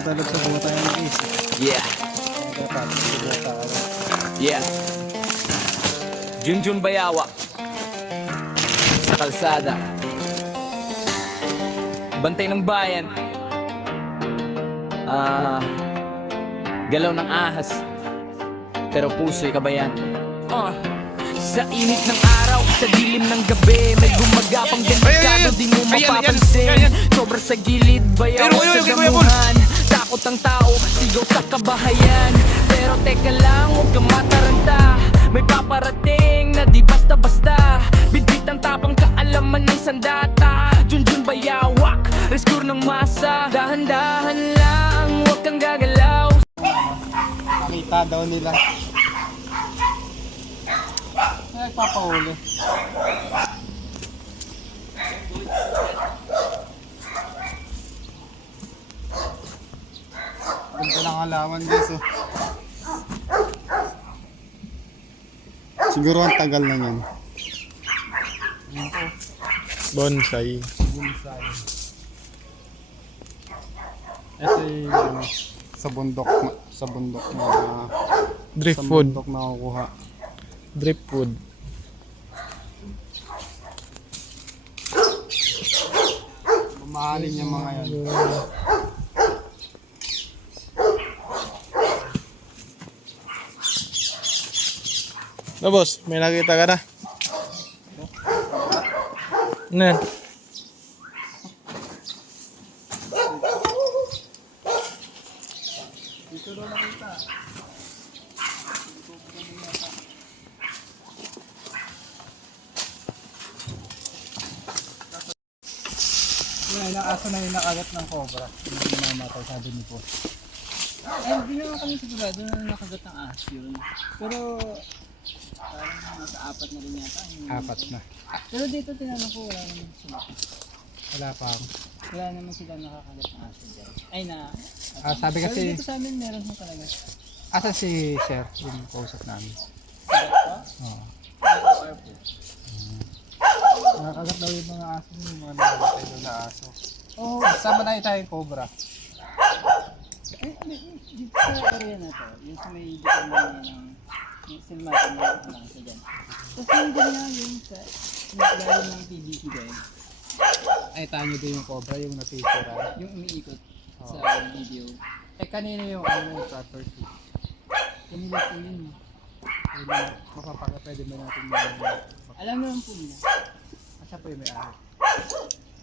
tumatalab sa buta yan guys. Yeah. Yeah. Junjun Bayawa sa kalsada. Bantay ng bayan. Galaw ng ahas, pero puso'y kabayan. Sa init ng araw, sa dilim ng gabi, may gumagapang delikado, di mo mapapansin. Sobra sa gilid, bayaw sa damuhan. Takot ang tao, sigaw sa kabahayan. Pero teka lang, huwag kang mataranta. May paparating na di basta-basta. Bitbit ang tapang kaalaman ng sandata. Junjun Bayawak, rescue ng masa. Dahan-dahan lang, huwag kang gagalaw. Nakita daw nila. Nagpapahuli. Ganda ng halaman guys oh. Siguro ang tagal na yan. Bonsai. Bonsai. Ito yung sa bundok na Drift sa food. bundok na kukuha. Drift food. Mamahalin yung mga yan. No boss, may nakita ka na? Ano yan? Dito daw nakita. Yan, ilang aso na yung nakagat ng cobra. Hindi namamatay, sabi ni po. Ay, hindi naman kami sigurado na nakagat ng aso yun. Pero, parang nasa apat na rin yata. Apat na. Pero dito tinanong ko, wala naman sila. Wala pa ako. Wala naman sila nakakagat ng aso dyan. Ay na. Sabi Pero kasi, dito sa amin meron mo talaga. asan si Sir yung kausap namin? Oo. Nakakagat daw yung mga aso, yung mga nakagatay daw na aso. Oo, sama na tayo yung cobra. Eh, dito sa area na to, yung sa may dito na yung silmatan na lang sa dyan. Tapos yung ganyan yung sa ilalim ng PVC dahil Ay, tayo nyo din yung cobra, yung natitira. yung umiikot sa video. Eh, kanina yung ano yung property. Kanila po yun. Pwede ba natin yung... Alam naman po nila. Asa po yung may-ari?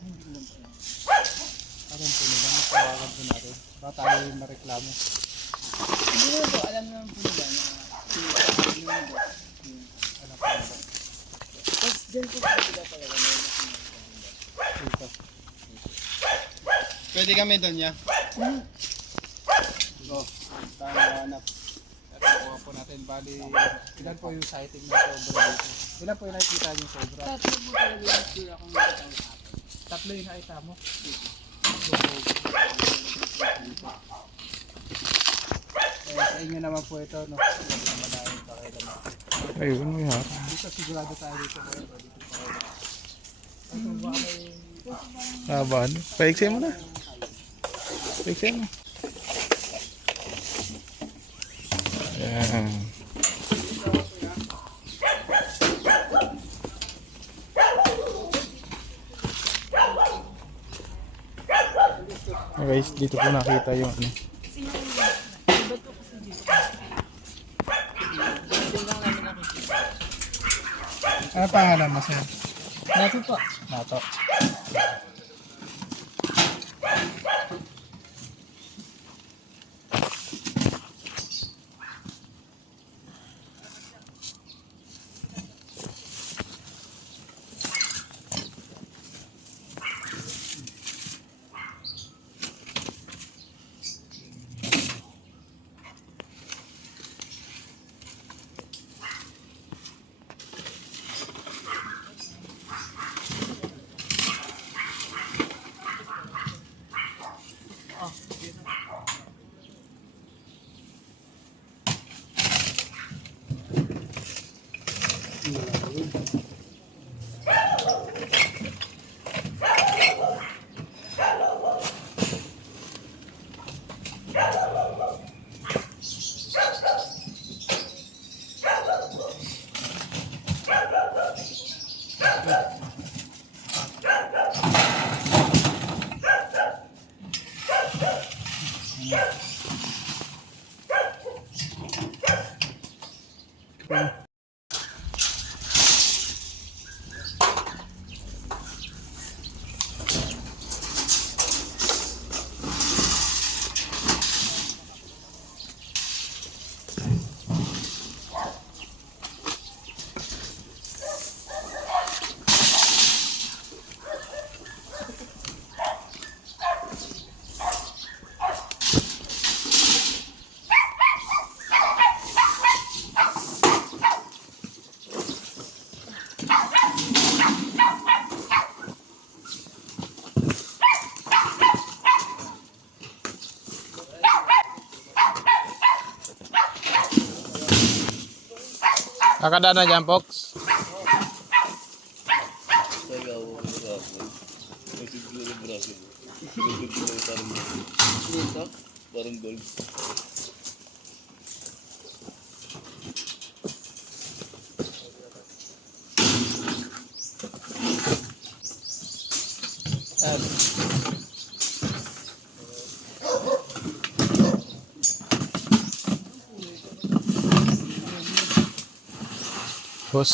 Hindi ko lang po yun. Alam po nila, magtawagan po natin. Baka tayo yung mareklamo. Hindi naman po, alam naman po nila na Alam po nila. tapos dyan po sila talaga meron na Dito. Pwede kami doon niya. So, tayo hanap. Kuha po natin. Bali, ilan po yung sighting ng cobra dito? Ilan po yung nakikita yung cobra? tatlo po talaga yung sure akong nakatawa sa akin. Tatlo yung nakita mo? Sa inyo naman po ito, no? Malaking pakialaman. Ayun, may harap. Dito sigurado tayo dito. Dito Laban. Paiksi mo na. Paiksi mo. Ayan. Guys, dito po nakita yung ano. Ano pangalan mo, sir? Nato po. Nato. Kakadaan na dyan, Pox. Parang gold. Boss.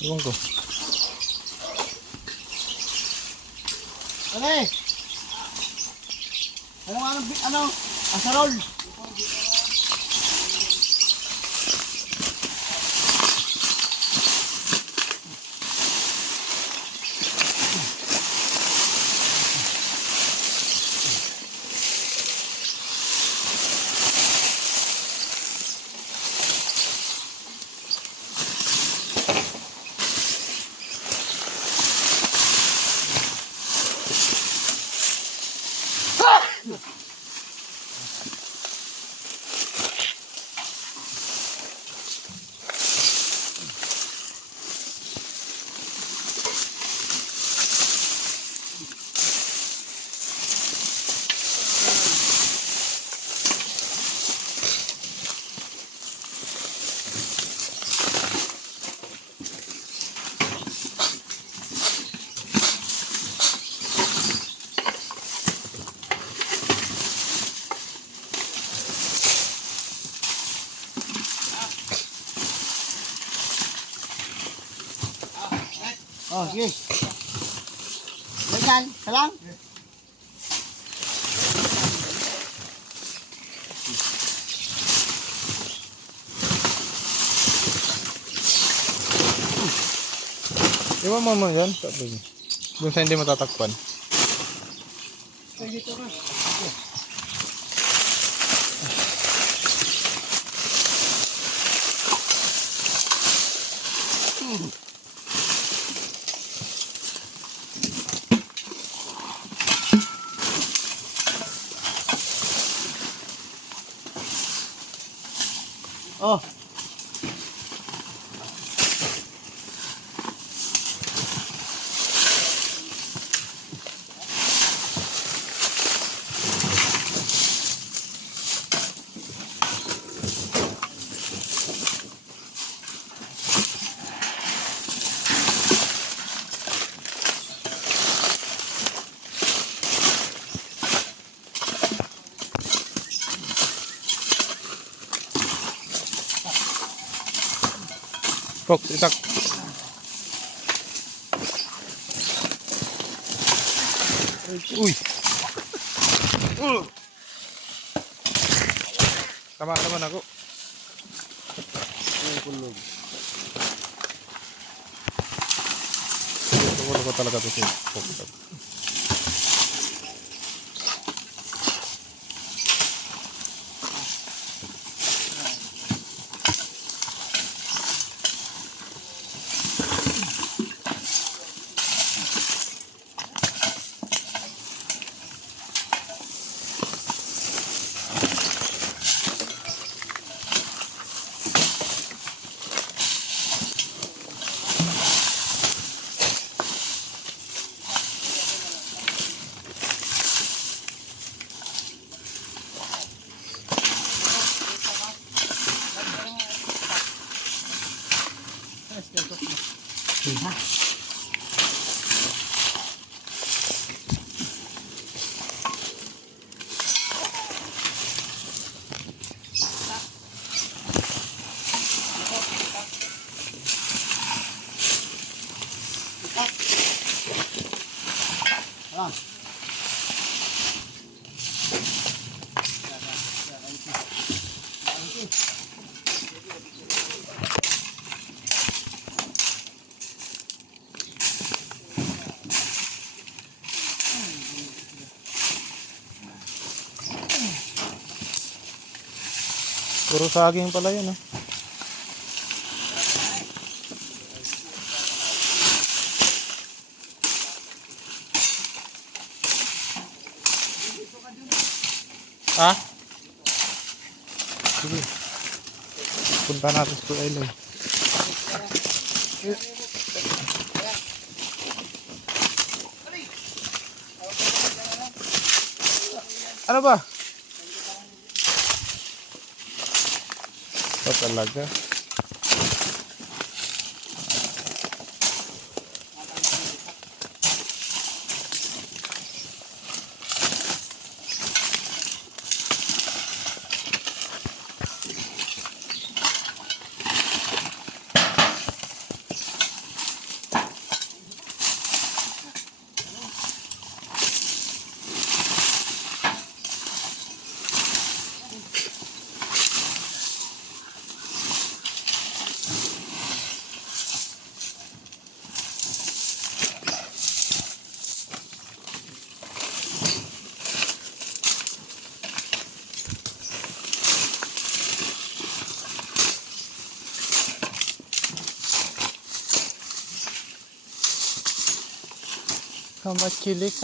Iwan ko. Ano? Ano? Asarol. Oh, sige. Ganyan, ka lang. Iwan mo mo yan. Sabi niya. Doon sa hindi matatakpan. Ay, dito ka. Oh. Fox, itak. Uy. Tama naman ako. Tulog ko talaga to si Fox. Puro saging pala yun, ah. Ah? Sige. Punta natin sa Kuya. Ano ba? Ito talaga. Kamat kilig.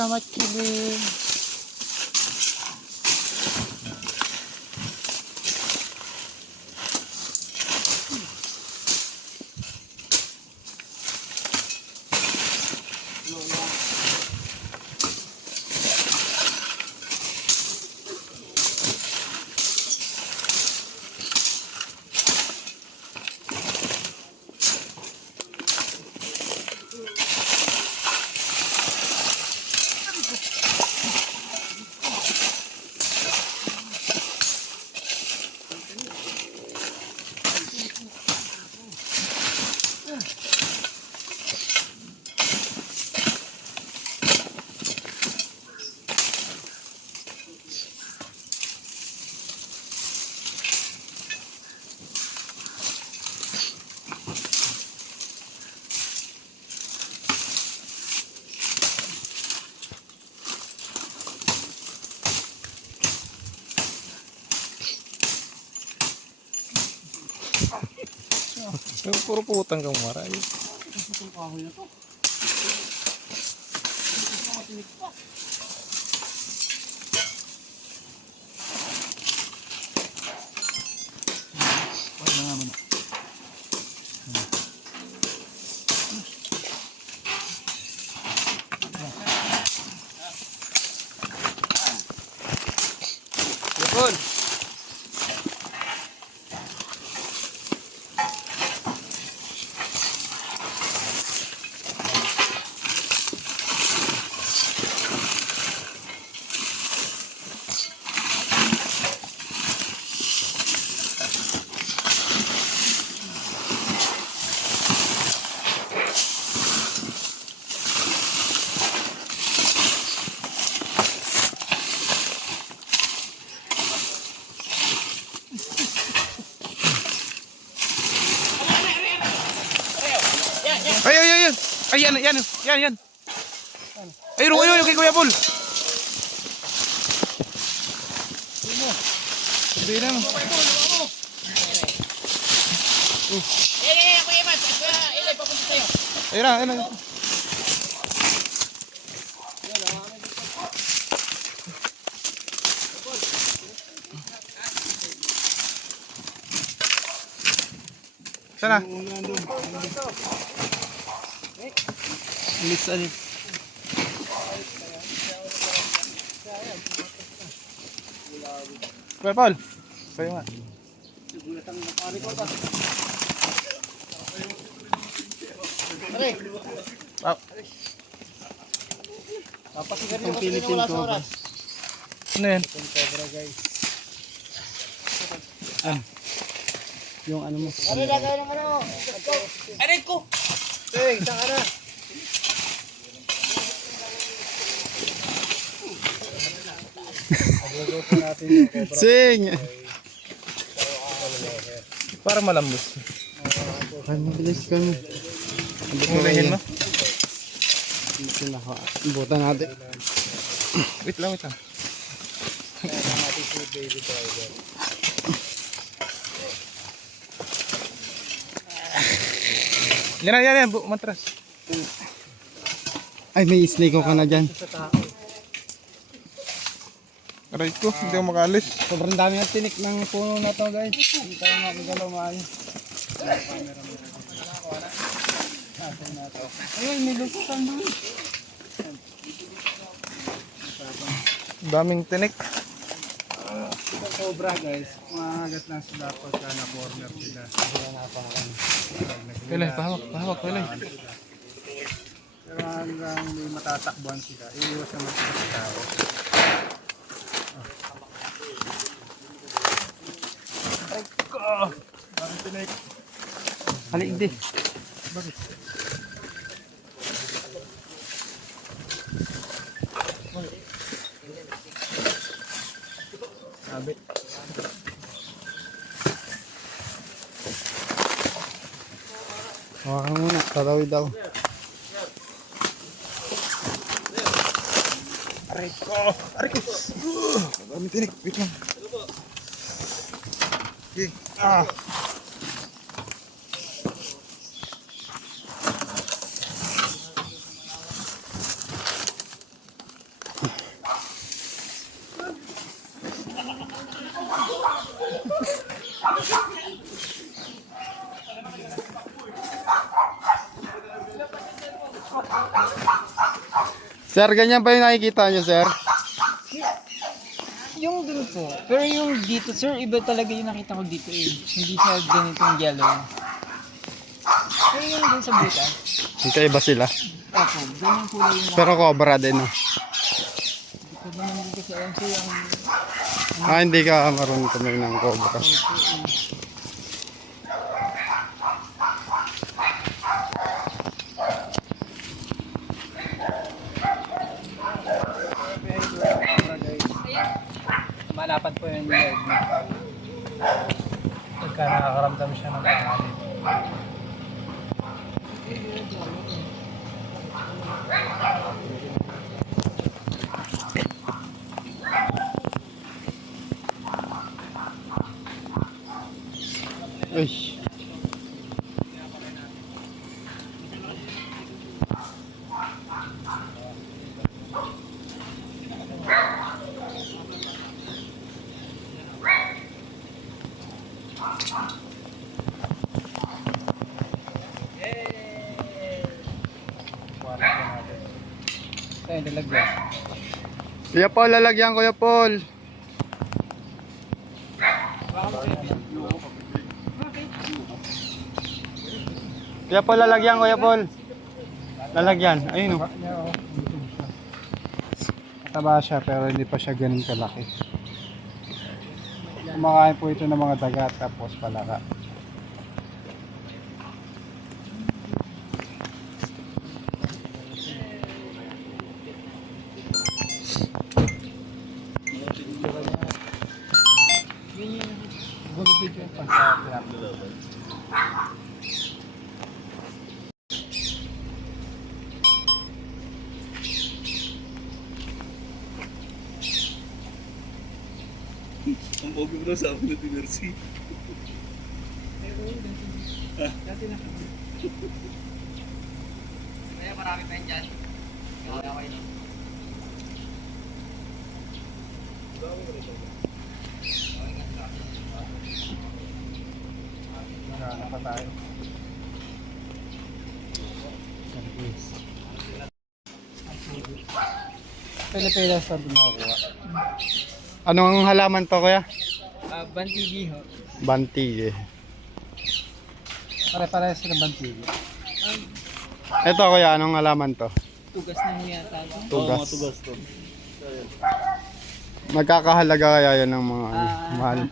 Yung puro putang kang maray. Itong kahoy na to. Lipon! Ay, yan. Ayun, kay Kuya Paul. Hindi na. Ayun na. Sana. Alis. Kuya Paul. Kayo nga. Itong Philippine Cobra. Ano yan? Yung ano mo. Sing! Para malambot. Ay, mabilis kami. Ulihin mo? Dito na ako. Buta natin. Wait lang. Yan. Matras. Ay, may snake ko ka na dyan. Aray ko, hindi ako makalis. Sobrang dami ng tinik ng puno na to, guys. Hindi tayo makagalaw maayos. Ayun, may lusutan doon. Daming tinik. Ito cobra guys, mahagat lang sila pagka na-corner sila. Pilay, pahawak. Pero hanggang may matatakbuhan sila, iiwas naman sila sa tao. Haligdi. Sabit. Hawakan muna, tatawid daw. Aray ko. Daming tinik, wait lang. Okay. Sir, ganyan ba yung nakikita nyo, sir? Yung dun po. Pero yung dito, sir, iba talaga yung nakita ko dito eh. Hindi siya ganitong yellow. Pero yung dun sa butas, Magkaiba sila. opo, ganyan kulay yung Pero cobra din, no? Hindi ko naman din kasi alam sir yung Hindi ka marunong tumingin ng cobra. malapat po yung leg niya. Pagka nakakaramdam siya ng pangalit. Uy. nilagyan. Kuya Paul, lalagyan Kuya Paul. Kuya Paul, lalagyan Kuya Paul. Lalagyan. Ayun oh. Mataba siya pero hindi pa siya ganun kalaki. Kumakain po ito ng mga dagat tapos palaka. Gumipid yung pagka-pinapit. Magana pa tayo. Pilipinas sa doon nakukuha. Anong halaman to Kuya? Bantigi ho. Banti eh. Pare-parehas sila bantigi. Ito Kuya, anong halaman to? Tugas na ho yata ito. Tugas. Magkakahalaga kaya yan ng mga mahal?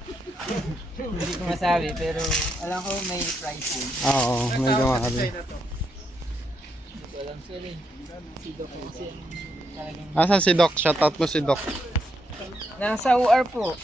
Hindi ko masabi pero alam ko may price yun. Oo, medyo mahal. Hindi ko alam sir eh. Si Doc kasi talagang... Asan si Doc? Shoutout mo si Doc. Nasa UR po.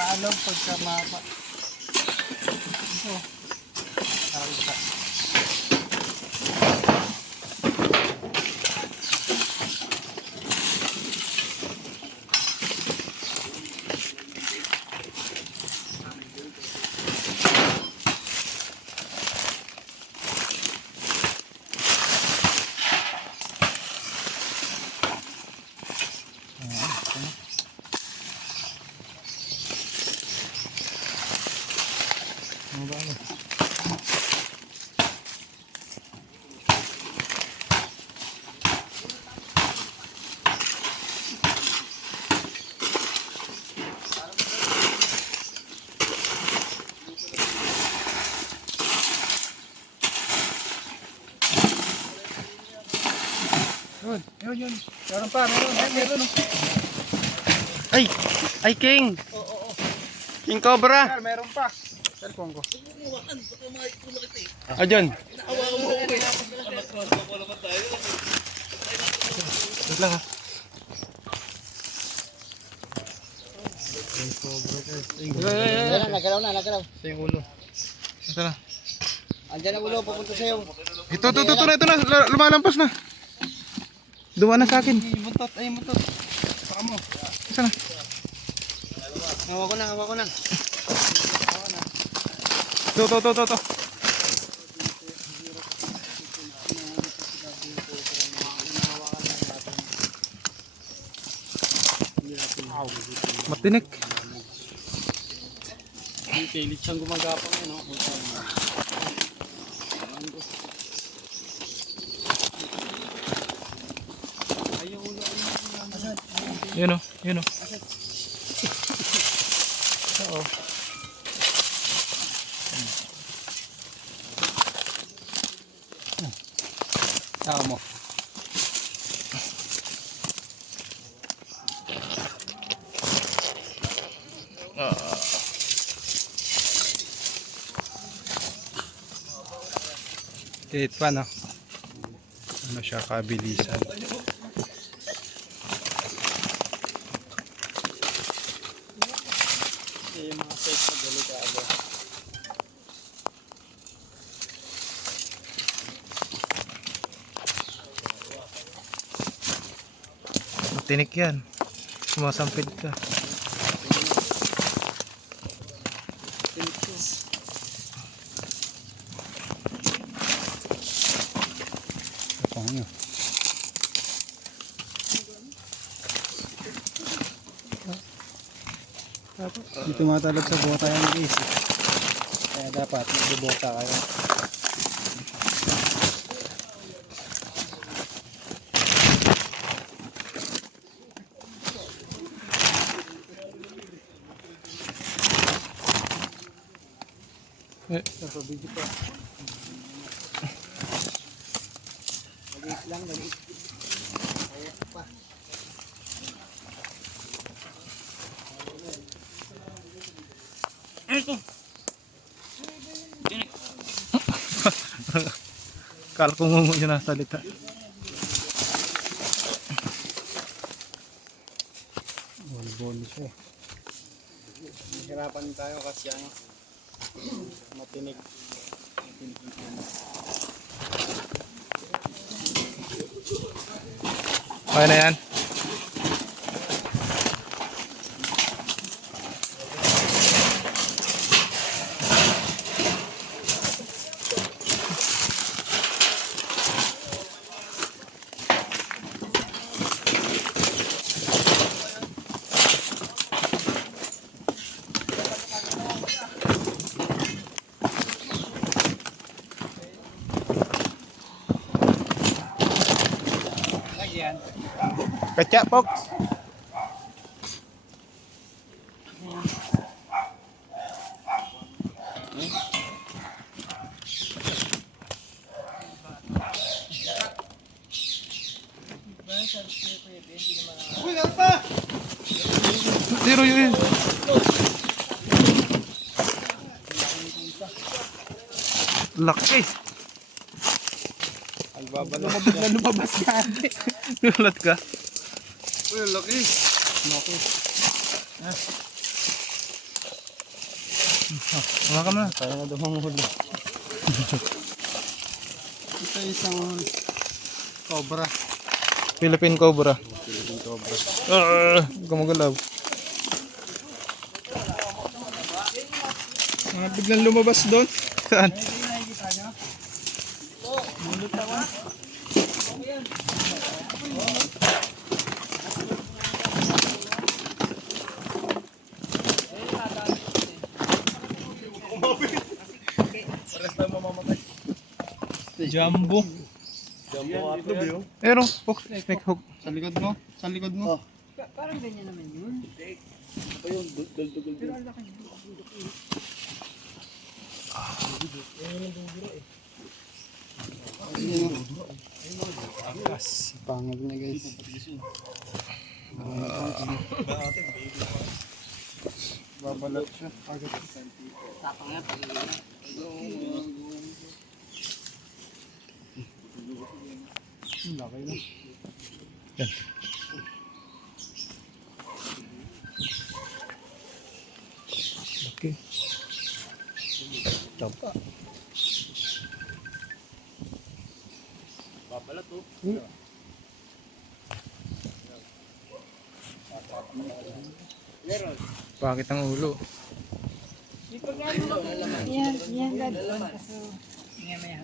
Maalong pagka mapa. Ito. Nakita. Yun. Meron pa. Ay King! King Cobra! Meron pa. Cellphone ko. Diyan. Wait lang ha. Nagalaw na. Ito yung ulo. Ito na. Andiyan ang ulo, pupunta sa'yo. Ito na. Lumalampas na. Dumaan na sa akin. Buntot. Baka mo. Isa na. Hawa ko na. Ito. Matinik. Yung kilit siyang gumagapang yun, no? Yun o, yun o. Oo. Tao mo. Tit pa no? Ano siya, kabilisan. Yung mga set na delikado. Matinik yan. Sumasampid ka. Paano? Dito matalab sa bota yung guys. Kaya dapat magbubota kayo. Napabigyo pa. Maliit lang, maliit. Ayat pa. Kala ko ngungo siya nasalita. Bol-bol siya eh. Hirapan tayo kasi ano, matinig. Okay na yan. Kacak, Pok. Zero yun. Laki. Lumabas ka. Nulat ka. Uy, laki. Laki. Wala ka na. Kaya na dumanghuli. Ito isang cobra. Philippine Cobra. Philippine cobra. Gumagalaw. Biglang lumabas doon. Saan? Jumbo. Pero, snake hook. Sa likod mo? Sa likod mo? Parang ganyan naman yun. Pero ang laki. Pangag na guys. Babalat siya. Tapang nga pag Laki na. Yan. Okay. Tapa. Babalat oh. Bakit ang ulo? yan gano'n. Kaso, maya.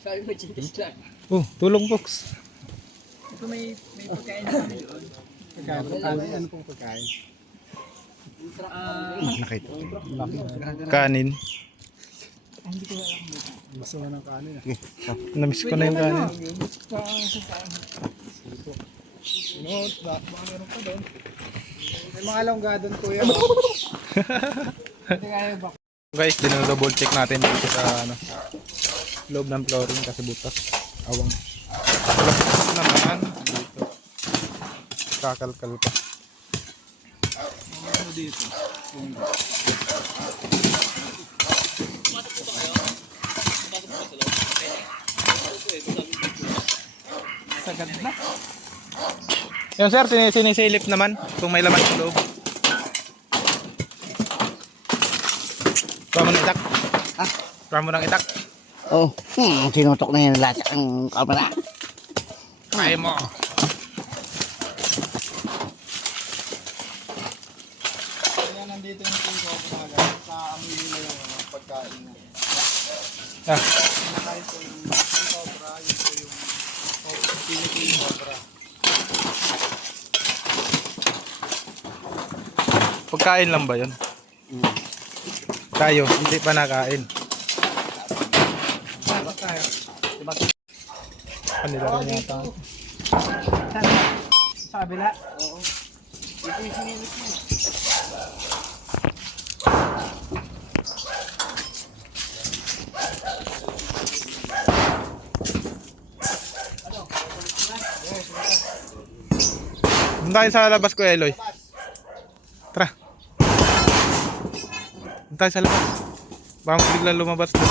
Sabi mo, chinkis lang. Oh, tulong box. Ito may pagkain na kami doon. Pagkain. Ano pong pagkain? Nakita. Kanin. Hindi ko alam. Gusto mo ng kanin ah. Namiss ko na yung kanin. Baka meron pa doon. May mga longga doon kuya. Hindi kaya ba? Guys, dinodouble check natin dito sa loob ng flooring kasi butas. Awang. Ito naman dito. Kakalkal pa. Ano dito? Sagad na. Yung sir, sinisilip naman kung may laman sa loob. Kuha mo ng itak. Kuha mo ng itak. Oh, sinutok na yan lahat ang kamera. Kaya mo. Kaya nandito yung king cobra guys. Naamoy nila yung pagkain na. Ah, Nakain ko yung king cobra. Yun po yung king cobra. pagkain lang ba yun? Tayo, hindi pa nakain. Kanila rin yata. Sa kabila. Ito yung sinilip mo. Doon tayo sa labas ko, Eloy. Tara. Doon tayo sa labas. Baka biglang lumabas doon.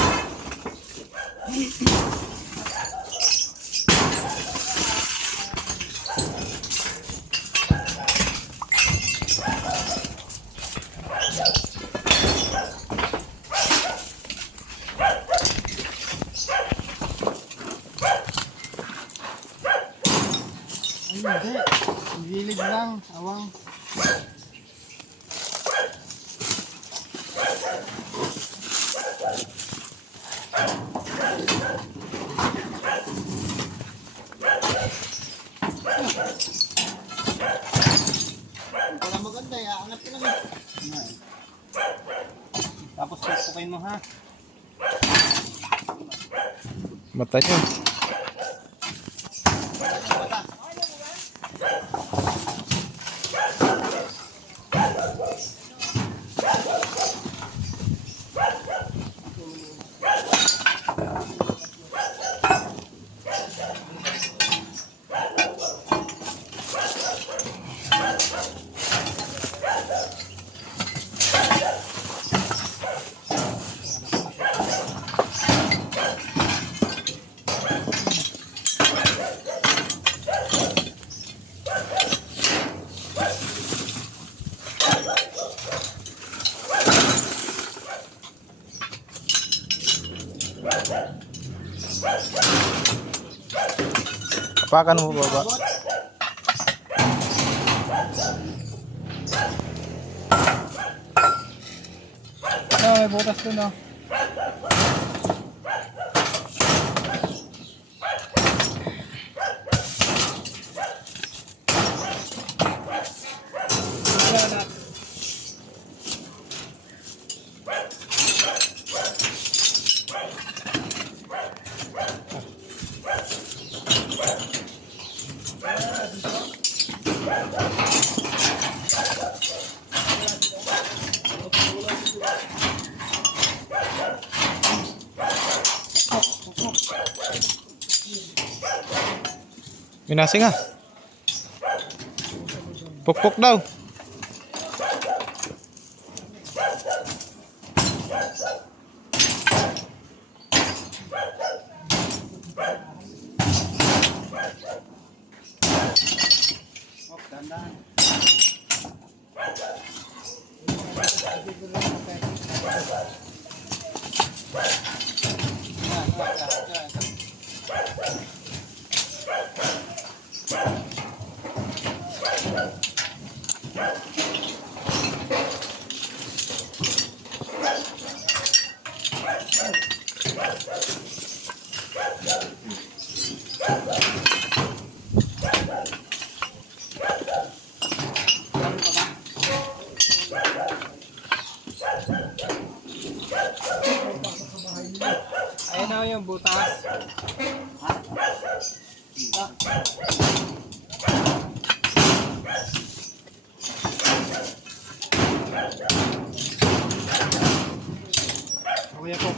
Hindi. Gilid lang. Awang. Wala maganda, angat ka naman. Tapos susukin mo ha. Mata niyo. Apakan mo baba. May butas doon oh. Wala na. Minasing ah. Pukpuk daw. Ayun na yung butas. Okay po.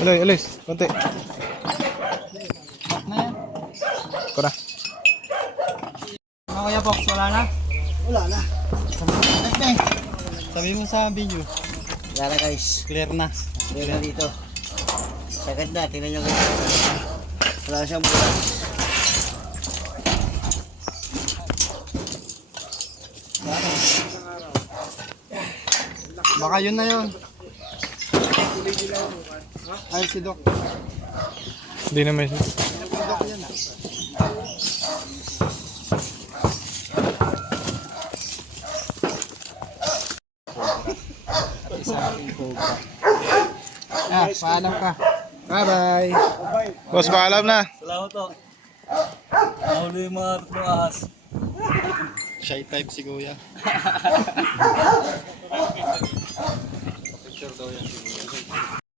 Aloy, alis. Konti. Back na yan. Ko na. Ano Kuya Fox, wala na? Wala na. Sabi mo sa video, Wala na guys. clear na. Clear na dito. Sagad na. Tingnan nyo guys. Wala siyang butas. Baka yun na yun. Ay, si Doc. Hindi na may... Paalam ka. Bye-bye. Boss, paalam na. Salamat to. Nahuli yung mga tatlong ahas. Shy type si Kuya.